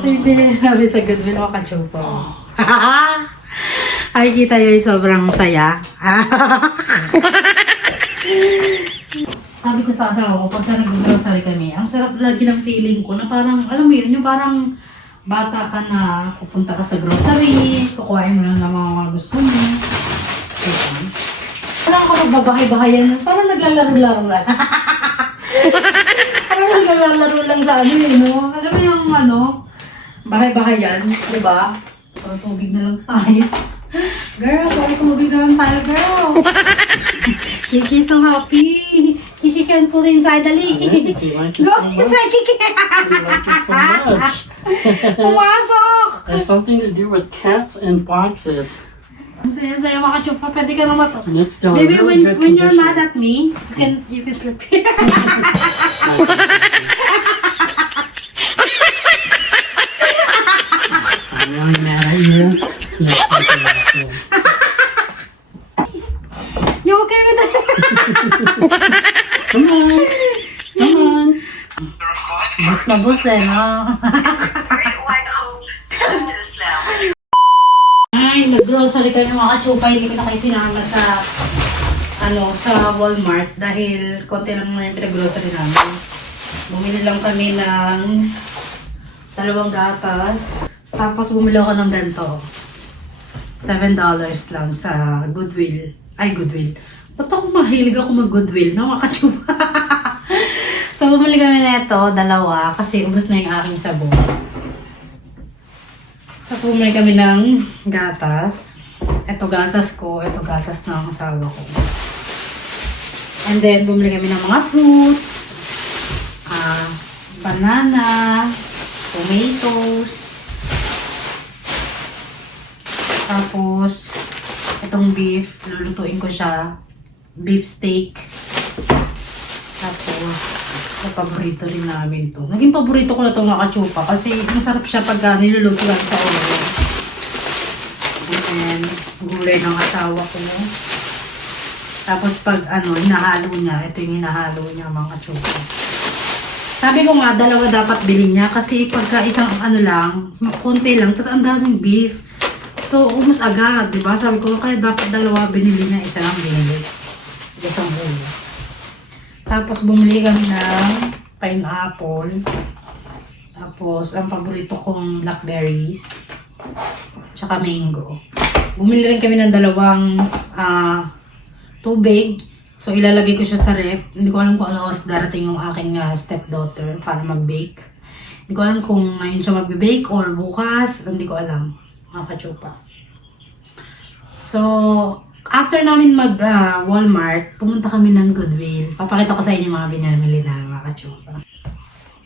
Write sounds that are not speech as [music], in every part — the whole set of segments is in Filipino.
Bibili namin sa Goodwill o kachupo. [laughs] Ay, kita yun, sobrang saya. [laughs] Sabi ko sa asawa ko, pagka nag-grocery kami, ang sarap lagi ng feeling ko na parang, alam mo yun, yung parang bata ka na, pupunta ka sa grocery, kukuhain mo lang ng mga gusto mo. Diba? Parang ako nagbabahay-bahayan, parang naglalaro-laro lang. [laughs] parang naglalaro lang sa ano yun, no? Alam mo yung ano, bahay-bahayan, di ba? Parang tubig na lang tayo. Girl, parang tubig na lang tayo, girl. [laughs] Kiki so happy. Kiki can put inside it Go inside, Kiki. [laughs] Pumasok. There's something to do with cats and boxes. Ang saya-saya makachupa. Pwede ka naman to. It's still Baby, really when when you're mad at me, you can you can sleep here. [laughs] Mad at you. Okay with that? Come on. Come on. Bus na bus eh, no? Ay, nag-grocery kami mga kachupa. Hindi ko na kayo sinama sa ano, sa Walmart dahil konti lang naman yung pinag-grocery namin. Bumili lang kami ng dalawang gatas. Tapos bumili ako ng ganito. $7 lang sa Goodwill. Ay, Goodwill. Ba't ako mahilig ako mag-Goodwill, no? Mga [laughs] so, bumili kami nito, dalawa, kasi ubos na yung aking sabon. Tapos bumili kami ng gatas. Ito gatas ko, ito gatas ng asawa ko. And then, bumili kami ng mga fruits. ah banana, tomatoes. Tapos, itong beef, lulutuin ko siya. Beef steak. Tapos, ito paborito rin namin to. Naging paborito ko na itong nakachupa kasi masarap siya pag niluluto lang sa oil. And then, gulay ng asawa ko. Tapos pag ano, hinahalo niya, ito yung hinahalo niya mga chupa. Sabi ko nga, dalawa dapat bilhin niya kasi pagka isang ano lang, konti lang, tapos ang daming beef. So, umus agad, di ba? Sabi ko, kaya dapat dalawa binili niya, isa lang binili. Isang ulo. Tapos bumili kami ng pineapple. Tapos, ang paborito kong blackberries. Tsaka mango. Bumili rin kami ng dalawang ah, tubig. So, ilalagay ko siya sa rep. Hindi ko alam kung ano oras darating yung aking ah, stepdaughter para mag-bake. Hindi ko alam kung ngayon siya magbe-bake or bukas. Hindi ko alam. Mga kachupa. So, after namin mag ah, Walmart, pumunta kami ng Goodwill. Papakita ko sa inyo mga binamili na mga kachupa.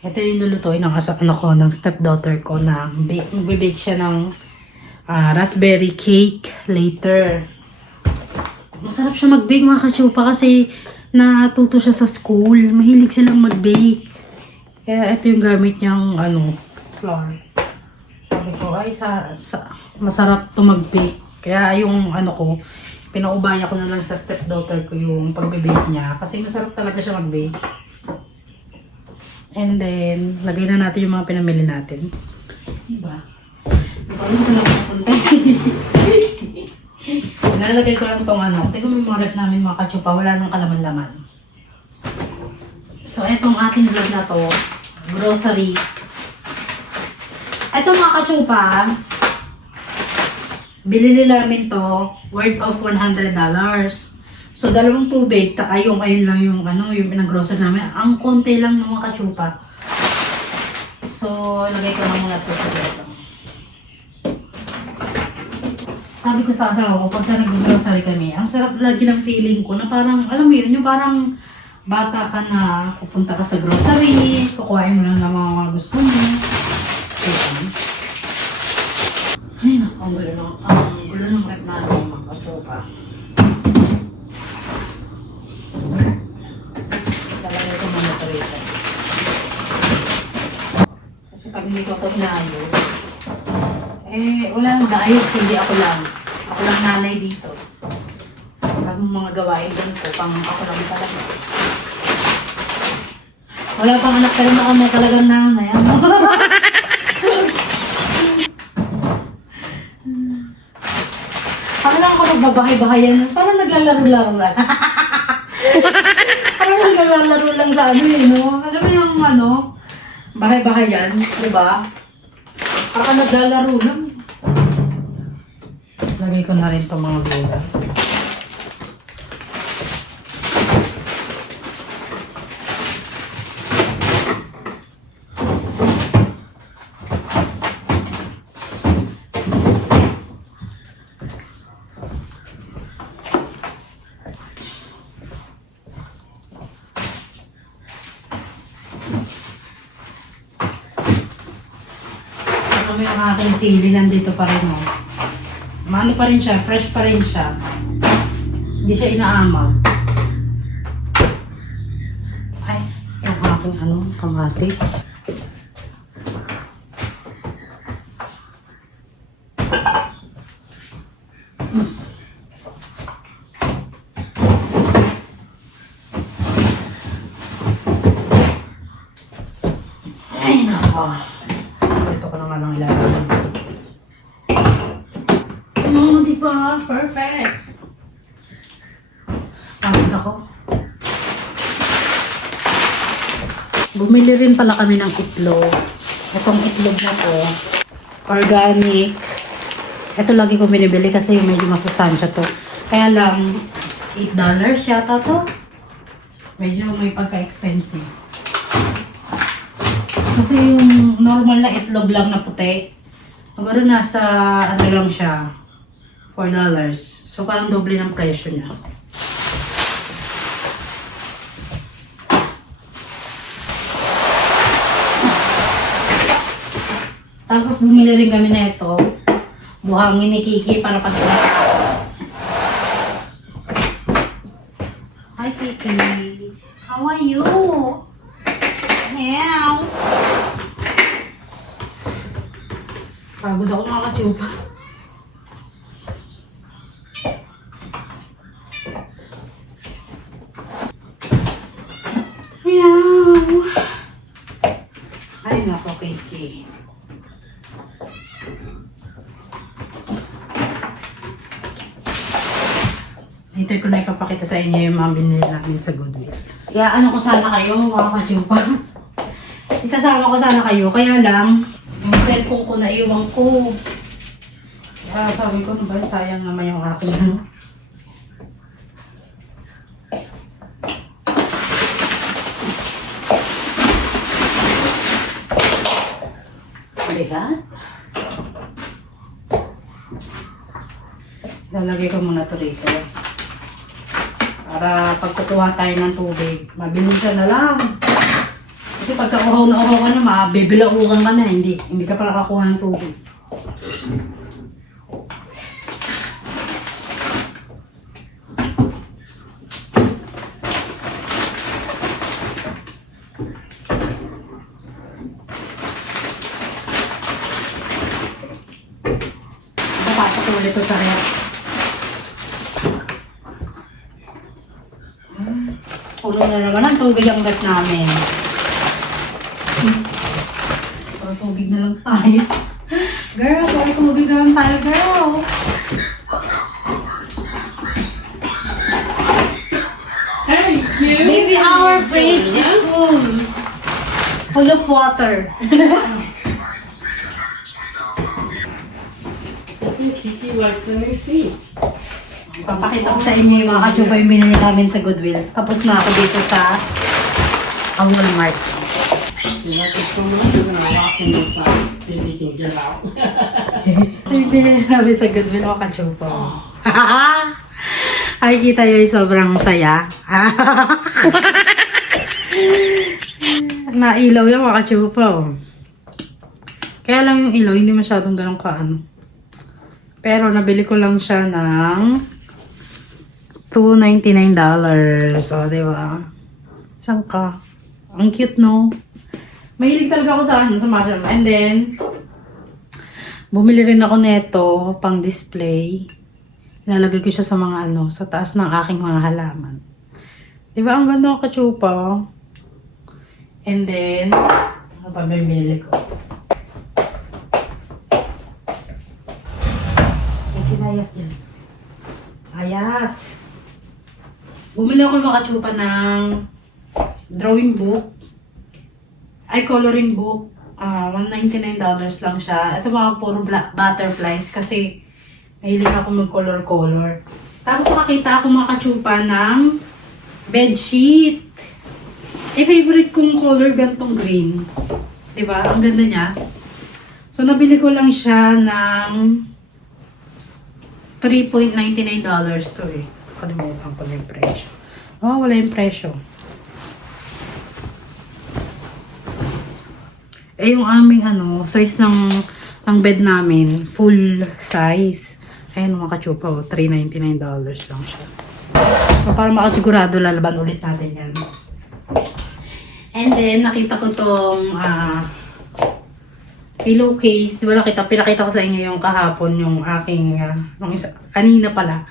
Ito yung lulutuin ng asa ano ko, ng stepdaughter ko na bake, bake siya ng ah, raspberry cake later. Masarap siya mag-bake mga kachupa kasi natuto siya sa school. Mahilig silang mag-bake. Kaya ito yung gamit niyang ano, flour. Sabi ko, ay, sa, sa, masarap to mag-bake. Kaya yung ano ko, pinaubaya ko na lang sa stepdaughter ko yung pag-bake niya. Kasi masarap talaga siya mag-bake. And then, lagay na natin yung mga pinamili natin. Diba? Hindi ko ako pupunta. Nilalagay ko lang tong ano. Tingnan mo yung rep namin mga kachupa. Wala nang kalaman-laman. So, etong ating vlog na to, grocery. Ito mga kachupa, bilili namin to, worth of $100. So, dalawang tubig, taka yung ayun lang yung ano, yung pinag-grocery namin. Ang konti lang ng mga kachupa. So, lagay ko na muna ito sa dito. Sabi ko sa asawa ko, pagka nag-grocery kami, ang sarap lagi ng feeling ko na parang, alam mo yun, yung parang bata ka na, pupunta ka sa grocery, kukuhain mo lang ng mga, gusto mo. Diba? Ang gulo ng, ang gulo ng rep natin, mga katropa. Muna ito rito. Kasi pag hindi ko ito inayos, eh, wala nang ayos, hindi ako lang. Ako lang nanay dito. Walang mga gawain ko, pang ako lang talaga. Wala pang anak pero ako mo talagang nanay. [laughs] Ano? Nagbabahay-bahayan. Parang naglalaro-laro lang. [laughs] Parang naglalaro lang sa ano eh, no? Alam mo yung ano, bahay-bahayan, di ba? Parang naglalaro lang. Lagay ko na rin itong mga gula. Kami ang aking sili nandito pa rin mo. Maano pa rin siya, fresh pa rin siya. Hindi siya inaamag. Ay, yung aking ano, kamatis. Ay, nako. Ito ko naman ang ilalagay. Oh, di ba? Perfect. Pagod ako. Bumili rin pala kami ng itlog. Itong itlog na to, organic. Ito lagi ko binibili kasi medyo masustansya to. Kaya lang, $8 yata to. Medyo may pagka-expensive. Kasi yung normal na itlog lang na puti, siguro nasa ano lang siya, $4. So parang doble ng presyo niya. Tapos bumili rin kami na ito, buhangin ni Kiki para pag Hi Kiki, how are you? Meow. Pagod ako nakakatsupa. Meow. Ay, nako, Kiki. Later ko na ipapakita sa inyo yung mga binili namin sa Goodwill. Kaya ano ko sana kayo, mga kachumpa. Isasama ko sana kayo, kaya lang, yung cellphone ko naiwan ko. Kaya sabi ko, ba, sayang naman yung aking ano. Bigat. Lalagay ko muna to rito. Para pag kukuha tayo ng tubig, mabilis siya na lang. Kasi pagka uhaw na uhaw ka na, mabibilaugan ka na, hindi, hindi ka pa nakakuha ng tubig. Papasok ulit to sa rep. Puno na naman ang tubig ang rep namin. Puro tubig na lang tayo. Girl, puro tubig na lang tayo, girl. Baby, our fridge is full. Full of water. Kiki likes the new seat. Papakita ko sa inyo yung mga kachupa yung binili namin sa Goodwill. Tapos na ako dito sa ah, Walmart. [laughs] Yung binili namin sa Goodwill mga kachupa. [laughs] Ay, kita yun, sobrang saya. [laughs] Nailaw yung mga kachupa. Kaya lang yung ilaw, hindi masyadong ganun kaano. Pero nabili ko lang siya ng $299. So, di ba? Isang ka. Ang cute, no? Mahilig talaga ako sa ano, sa mushroom. And then, bumili rin ako neto pang display. Ilalagay ko siya sa mga ano, sa taas ng aking mga halaman. Di ba? Ang ganda ng kachupa. And then, ano pa bibili ko? May kinayas dyan. Yes. Bumili ako ng mga tsupa ng drawing book. Ay, coloring book. Ah, $199 lang siya. Ito mga puro black butterflies kasi mahilig ako mag-color-color. Tapos nakakita ako mga katsupa ng bedsheet. Eh, favorite kong color gantong green. ba? Ang ganda niya. So, nabili ko lang siya ng $3.99 to eh. Kalimutan ko na yung presyo. Oh, wala yung presyo. Eh, yung aming ano, size ng, ng bed namin, full size. Ayun mga katsupa, oh, $3.99 lang siya. So, para makasigurado, lalaban ulit natin yan. And then, nakita ko tong ah, pillowcase. Di ba nakita, pinakita ko sa inyo yung kahapon, yung aking, ah, nung isa, kanina pala,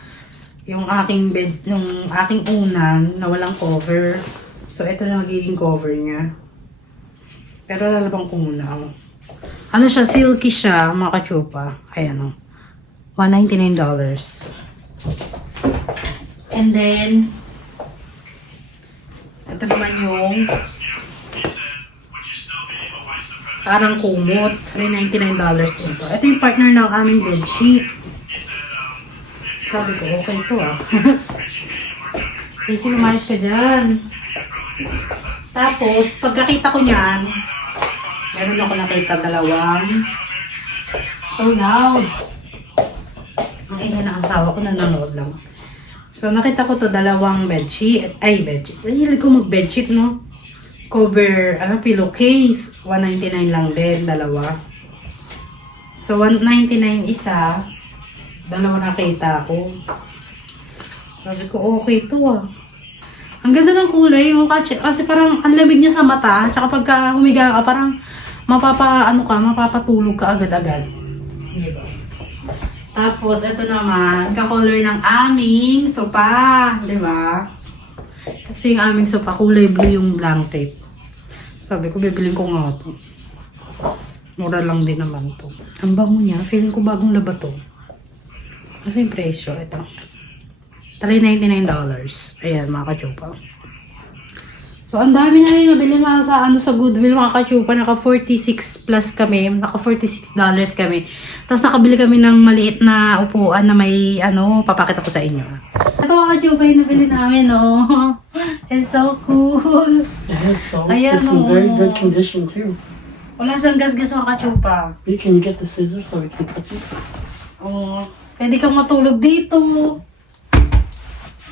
yung aking bed, yung aking unan na walang cover. So, ito na magiging cover niya. Pero lalabang ko muna. oh. Ano siya, silky siya, mga kachupa. Ayan o. $199. And then, ito naman yung parang kumot. $399 din to. Ito yung partner ng aming bedsheet. Sabi ko, okay to ah. [laughs] Ricky, lumayas ka dyan. Tapos, pagkakita ko niyan, meron ako nakita dalawang so loud. Ang ina ng asawa ko nanonood lang. So, nakita ko to dalawang bedsheet. Ay, bedsheet. Ay, hilig ko mag-bedsheet, no? Cover, ano, pillowcase. 199 lang din, dalawa. So, 199 isa. Dalawa nakita ko. Sabi ko, okay to ah. Ang ganda ng kulay, yung kasi, kasi parang ang lamig niya sa mata, tsaka pagka humiga ka, parang mapapa, ano ka, mapapatulog ka agad-agad. Di ba? Tapos, ito naman, ka-color ng aming sopa, di ba? Kasi yung aming sopa, kulay blue yung blanket. Sabi ko, bibiling ko nga ito. Mura lang din naman to. Ang bango niya, feeling ko bagong laba to. Kasi yung presyo, ito. $399. Ayan, mga kachupa. So, ang dami na rin nabili mga sa, ano, sa Goodwill, mga kachupa. Naka 46 plus kami. Naka 46 dollars kami. Tapos nakabili kami ng maliit na upuan na may, ano, papakita ko sa inyo. Ito mga kachupa yung nabili namin, oh. [laughs] It's so cool. Yeah, so Ayan, it's in very oh. good condition too. Wala siyang gasgas mga kachupa. You can get the scissors so we can cut this. Oh, pwede kang matulog dito.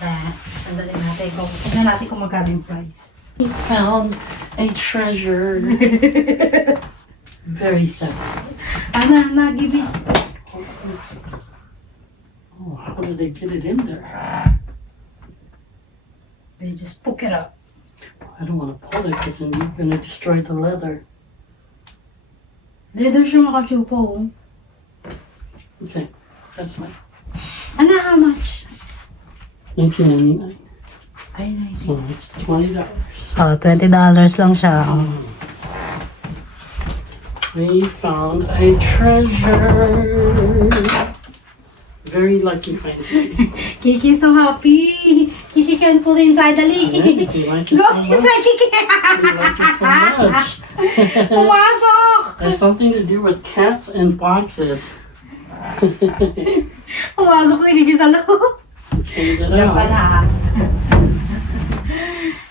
Ah, sandali natin. Kung, tignan natin kung magkano yung price. We found a treasure. [laughs] very sexy. Ana, na, give me. Oh, how did they get it in there? They just poke it up. I don't want to pull it because then you're going to destroy the leather. Leather siya oh. Okay, that's mine. Ana, how much? 1999 Ay, nice. So it's $20. Oh, $20 lang siya. Oh. Mm. We found a treasure. Very lucky finding. [laughs] Kiki so happy. Kiki can pull inside the we like it Go so much. inside, Kiki. We like it so much. [laughs] Pumasok. There's something to do with cats and boxes. [laughs] Pumasok si Kiki sa loob. Diyan pala.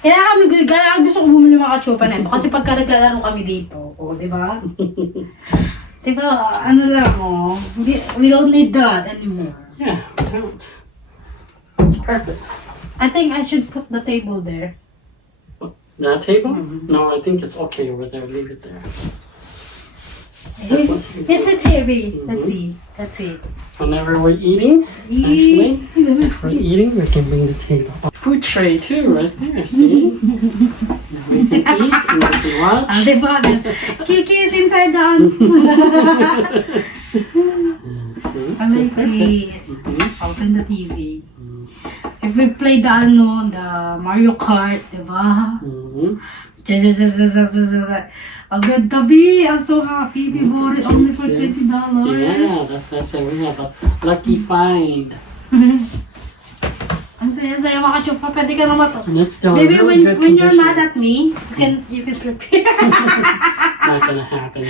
Kaya kami, kaya gusto ko bumili mga kachupa na ito. Kasi pagka naglalaro kami dito, o, di ba? [laughs] Di ba, ano lang, oh, we, we don't need that anymore. Yeah, we don't. It's perfect. I think I should put the table there. That table? Mhm. No, I think it's okay over there. Leave it there. [laughs] It heavy? Let's see. Let's see. Whenever we're eating, actually, if we're [laughs] eating, we can bring the table. Food tray too, right there. See? [laughs] we can eat and we can watch. di ba? Kiki is inside the See? Perfect. cute. Mhm. Open the TV. If we play the ano, the Mario Kart, di ba? Ang ganda, B! I'm so happy. We bought it only for $20. Yeah, that's that's it. We have a lucky find. [laughs] saya-saya mga kachupa. Pwede ka naman to. It's still Baby, really when when you're mad at me, you can you can sleep here. [laughs] Not gonna happen. [laughs]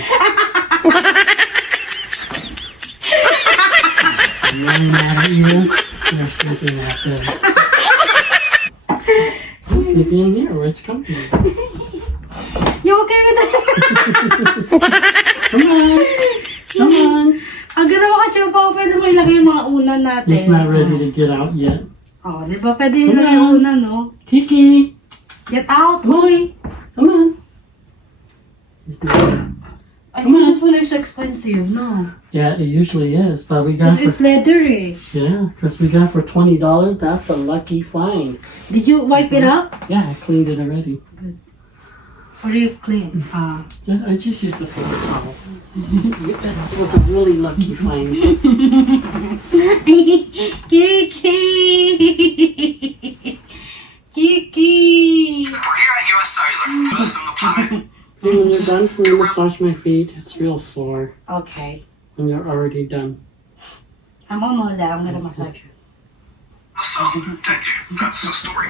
I'm really mad at you. You're sleeping out there. I'm sleeping in here where it's comfy. You okay with that? Come on. Come on. Ang ganda mga kachupa, pwede mo ilagay yung mga unan natin. He's not ready to get out yet. Oh, di ba pwede ilagay yung unan, no? Kiki. Get out, huy! Come on. He's not. I think that's why it's so expensive, no? Yeah, it usually is, but we got It's, it's for leather eh. yeah, because we got for twenty dollars. That's a lucky find. Did you wipe it up? Yeah, I cleaned it already. Or you clean? Ah. I just used the paper towel. [laughs] That was a really lucky find. [laughs] Kiki! [laughs] Kiki! We're here at US Cellular. First on the planet. Hey, when you're done, can you massage my feet? It's real sore Okay. when you're already done. I'm almost there. I'm gonna massage you. The sun, don't you? That's the story.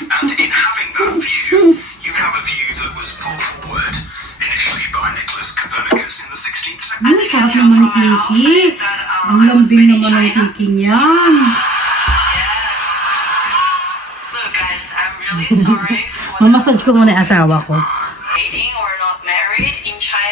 And in having that view, you have a view that was put forward initially by Nicholas Copernicus in the 16th Ano, century. sarap naman ni Kiki. Ang lambing naman ng Kiki niyan. Look, guys, I'm really sorry [laughs] for Mamassage ko muna yung asawa ko. dating or not married. In China,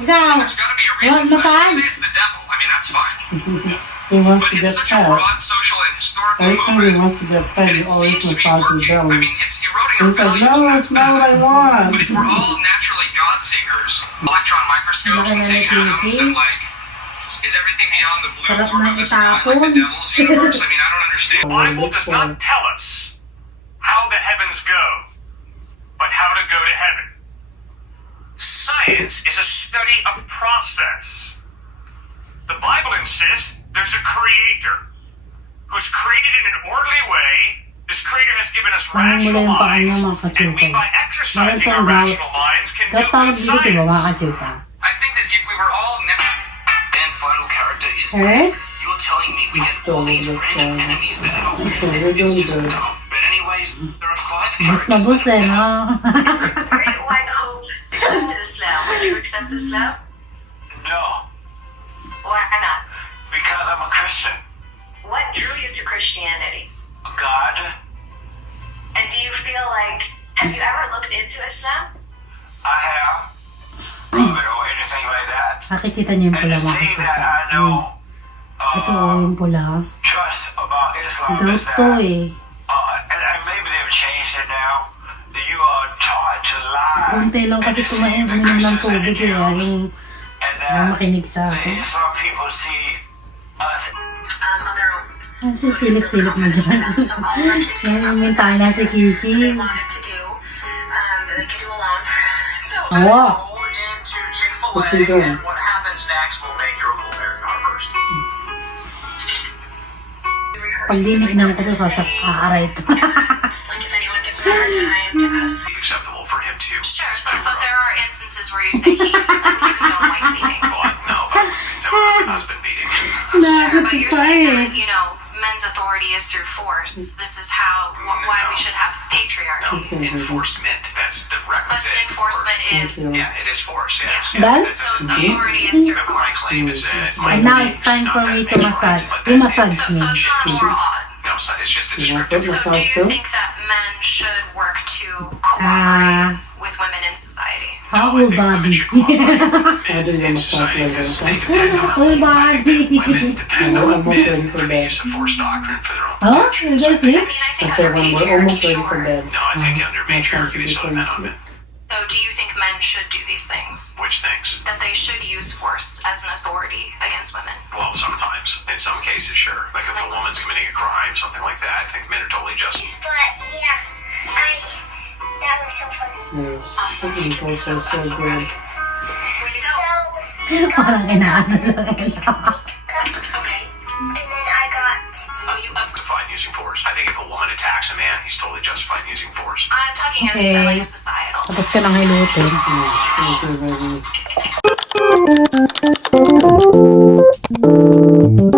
works. Ikaw, There's got to be a you want reason for it. massage? You say it's the devil. I mean, that's fine. [laughs] He wants But to it's get such a fed. broad social and historical Every time he movement. wants to get fed, And he it always seems to be massages working. I belly. mean, it's eroding our He's like, values. no, and it's not what I want. But if we're all naturally God seekers, electron microscopes and seeing atoms and like, is everything beyond the blue Sarap orb of the sky like the devil's universe? I mean, I don't understand. The Bible does not tell us how the heavens go, but how to go to heaven. Science is a study of process. The Bible insists there's a creator who's created in an orderly way. This creator has given us rational mula yung paa niya, minds, and we, by exercising our rational minds, can do good dito, diba, mga science. I think that if we were all never. And final character is. Eh? You're telling me we get all these random enemies, but no, Okay, we're it's doing just good. dumb. But anyways, there are five Bus na characters. [laughs] Islam. Would you accept Islam? No, Why not? because I'm a Christian. What drew you to Christianity? God, And do you feel like have you ever looked into Islam? I have. Brother or anything like that. Nakikita niyo yung And pula, the mga thing that I know Ito, uh, yung pula. trust about Islam Goat is that, eh. uh, and, and maybe they've changed it now, that you are taught to lie Kunti lang kasi kumain, uminom ng tubig eh. Yung, yung that makinig sa akin. Islam people see us Um. Ang sisilip-silip mo dyan. [laughs] Yan yung si Kiki. do, um, that they could do alone. [laughs] So Awa! into Chick-fil-A What's he doing? Pag dinignan ko to, sasak aaray to. [laughs] Like if anyone gives me a hard time to ask. Acceptable for him to. Sure, so, but there are instances where you say he, like you condone wife beating. Well, no, but condone husband beating. [laughs] Sure, but you're saying that, you know, men's authority is through force. This is how, wh- why we should have patriarchy. Enforcement. That's the But requisite. enforcement is, Yeah, it is force. Yes. Done? That so doesn't- authority is through Remember my force. claim is that my And now belief it's time is for not me that to makes massage. right, but You that massage is- So, me. so it's not a moral odd. No, it's not. It's just a You want descriptive. foot So do massage you too? think that men should work to Ah. cooperate with women in society? How No, I will think women body? should cooperate [laughs] with I men didn't [laughs] in massage society like because that. they depend on Whole I think body. that women depend I'm on almost ready men for for the bed. use of force doctrine for their own Huh? protection. You So I guys think- I sleep? mean, I I think said under when we're patriarchy, almost ready for sure. bed. No, I think under That's matriarchy they time to still be depend on crazy. men. So do you think men should do these things? Which things? That they should use force as an authority against women? Well, sometimes. In some cases, sure. Like if a woman's committing a crime, something like that, I think men are totally just. But yeah, I that was so funny. Yes. Awesome. It's also So, I'm so so proud good. of you. Where you go? So, we got [laughs] [laughs] attacks a man, he's totally justified using force. I'm talking as Okay. like a societal. Tapos ka nang hilutin. Yes, thank you, baby.